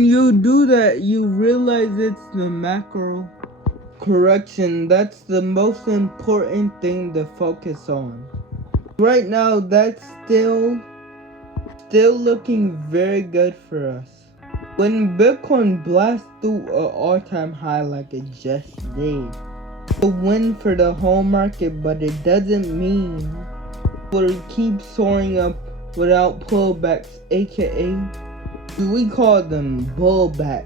When you do that, you realize it's the macro correction that's the most important thing to focus on. Right now, that's still looking very good for us. When Bitcoin blasts through an all-time high like it just did, a win for the whole market, but it doesn't mean it will keep soaring up without pullbacks, aka we call them bullbacks.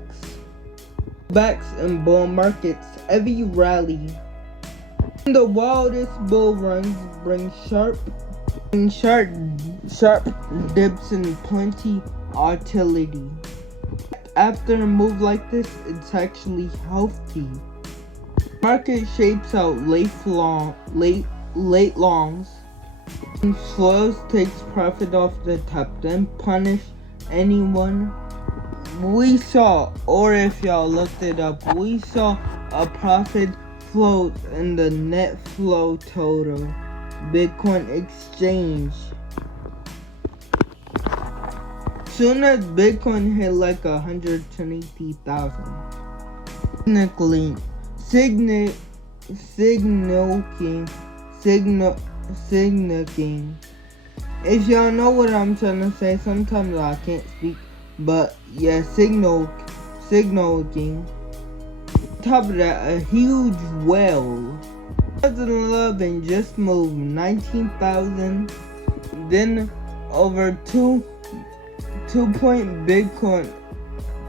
Backs in bull markets, every rally in the wildest bull runs bring sharp dips and plenty volatility. After a move like this, it's actually healthy. Market shapes out late longs and slows, takes profit off the top, then punish anyone. We saw, or if y'all looked it up, we saw a profit float in the net flow total Bitcoin exchange. Soon as Bitcoin hit like 120,000, signaling. If y'all know what I'm trying to say, sometimes I can't speak, but yeah, signaling. Top of that, a huge whale. 2011 just moved 19,000, then over 2 point Bitcoin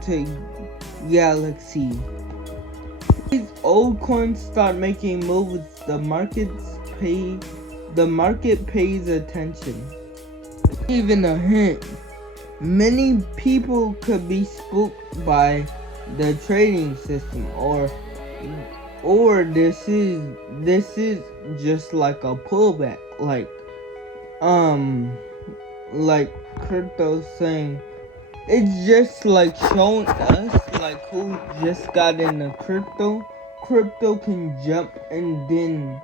to Galaxy. These old coins start making moves, the market pays attention. Even a hint, many people could be spooked by the trading system, or this is just like a pullback, like crypto saying, it's just like showing us like who just got into crypto. Crypto can jump and then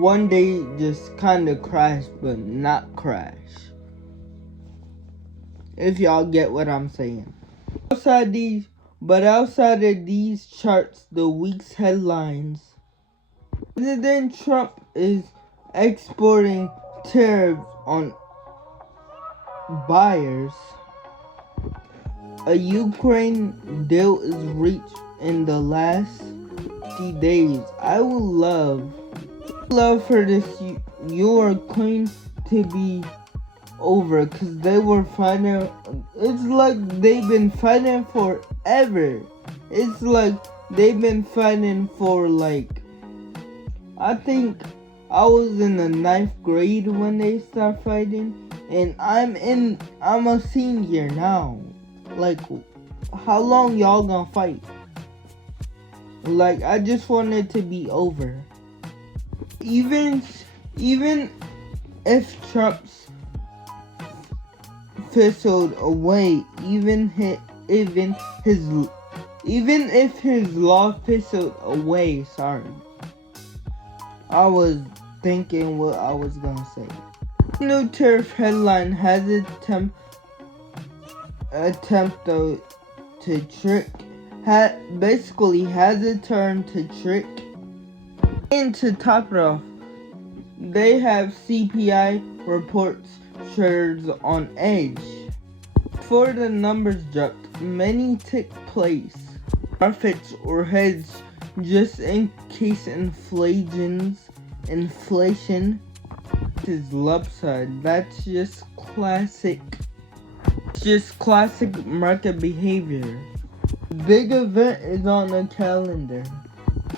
one day just kind of crash, but not crash. If y'all get what I'm saying. Outside of these charts, the week's headlines. President Trump is exporting tariffs on buyers. A Ukraine deal is reached in the last 50 days. I would love for this Ukraine to be over, because they were fighting. It's like they've been fighting forever. It's like they've been fighting for I think I was in the 9th grade when they start fighting, and I'm a senior now. Like, how long y'all gonna fight? Like, I just want it to be over. Even if Trump's fizzled away, even if his law fizzled away, sorry. I was thinking what I was gonna say. New tariff headline has to trick, basically has a turn to trick. And to top it off, they have CPI reports traders on edge. Before the numbers dropped, many took place. Profits or heads just in case inflation is upside. That's just classic market behavior. Big event is on the calendar.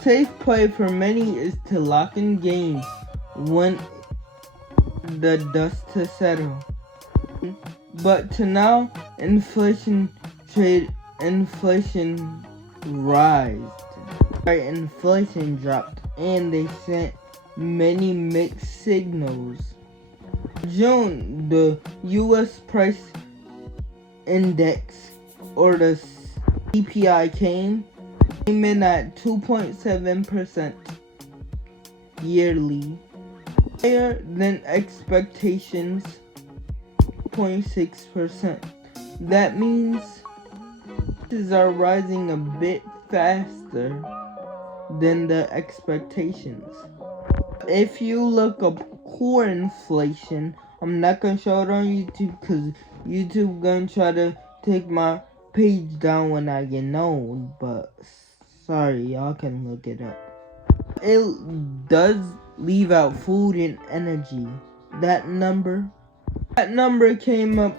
Safe play for many is to lock in gains when the dust to settle. But to now, inflation dropped, and they sent many mixed signals. June, the U.S. price index, or the CPI, came in at 2.7% yearly, higher than expectations, 0.6%. That means Prices are rising a bit faster than the expectations. If you look up core inflation, I'm not gonna show it on YouTube because YouTube gonna try to take my page down when I get known, but sorry, y'all can look it up. It does leave out food and energy. That number came up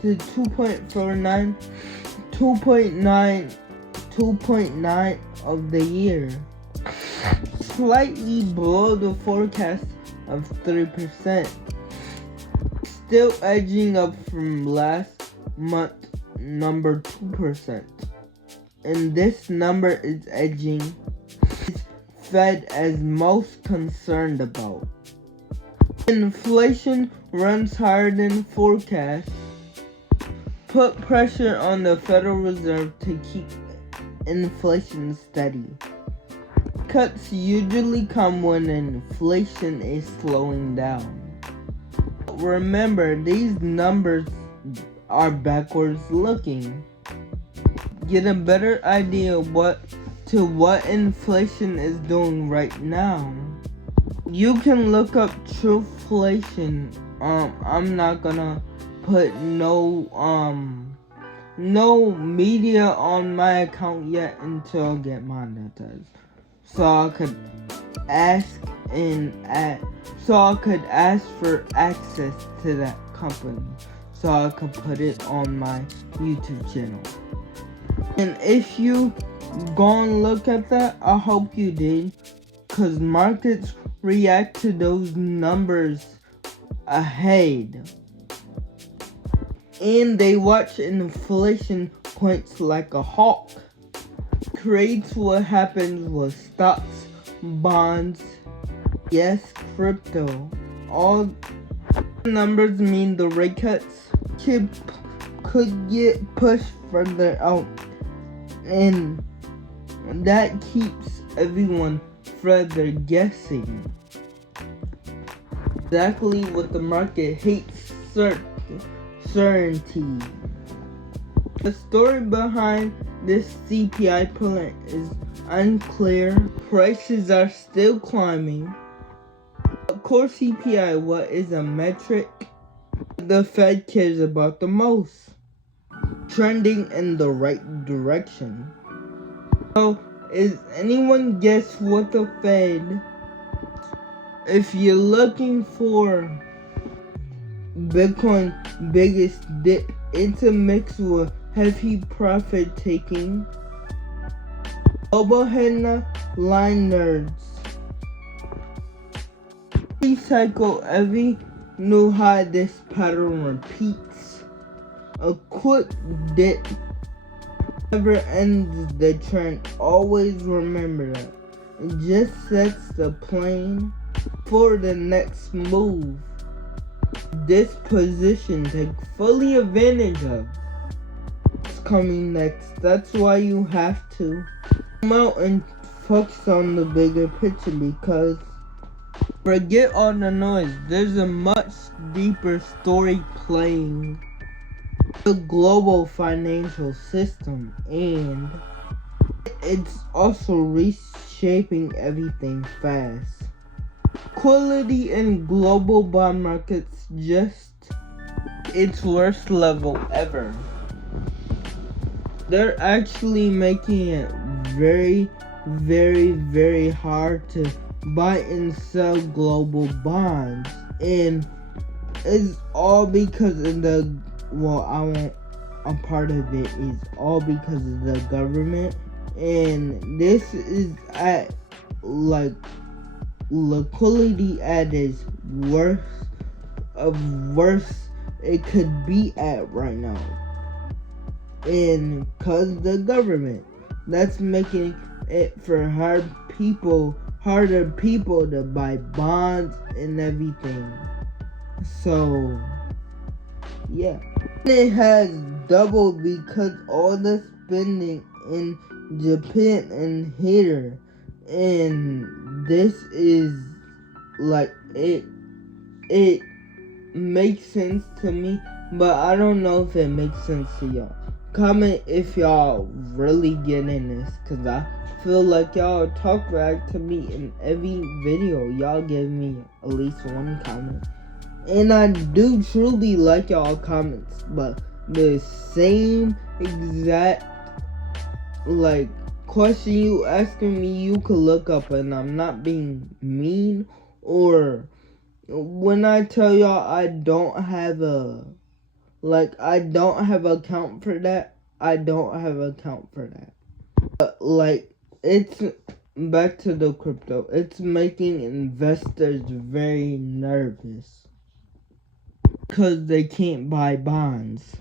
to 2.49, 2.9 of the year. Slightly below the forecast of 3%. Still edging up from last month number 2%. And this number is edging Fed as most concerned about. Inflation runs higher than forecast. Put pressure on the Federal Reserve to keep inflation steady. Cuts usually come when inflation is slowing down. Remember, these numbers are backwards looking. Get a better idea what inflation is doing right now. You can look up Truflation. I'm not gonna put no media on my account yet until I get monetized. So I could ask for access to that company. So I could put it on my YouTube channel. And if you go and look at that, I hope you did. Cause markets react to those numbers ahead. And they watch inflation points like a hawk. Creates what happens with stocks, bonds, yes, crypto. All numbers mean the rate cuts could get pushed further out. And that keeps everyone further guessing. Exactly what the market hates, certainty. The story behind this CPI print is unclear. Prices are still climbing. Core CPI, what is a metric the Fed cares about the most? Trending in the right direction. So, is anyone guess what the Fed, if you're looking for Bitcoin biggest dip, it's a mix with heavy profit taking, global headline nerds. Recycle every new high, this pattern repeats. A quick dip never ends the trend. Always remember that. It just sets the plane for the next move. This position take fully advantage of. What's coming next? That's why you have to come out and focus on the bigger picture, because forget all the noise. There's a much deeper story playing the global financial system, and it's also reshaping everything fast. Liquidity in global bond markets just its worst level ever. They're actually making it very, very, very hard to buy and sell global bonds, and it's all because of the, a part of it is all because of the government, and this is at liquidity at its worst it could be at right now. And cause the government, that's making it for harder people to buy bonds and everything. So yeah, it has doubled because all the spending in Japan and here, and this is it makes sense to me, but I don't know if it makes sense to y'all. comment if y'all really get in this, cause I feel like y'all talk back to me in every video. Y'all give me at least one comment, and I do truly like y'all comments, but the same exact like question you asking me, you could look up, and I'm not being mean. Or when I tell y'all I don't have a I don't have an account for that, I don't have an account for that. But it's back to the crypto. It's making investors very nervous because they can't buy bonds.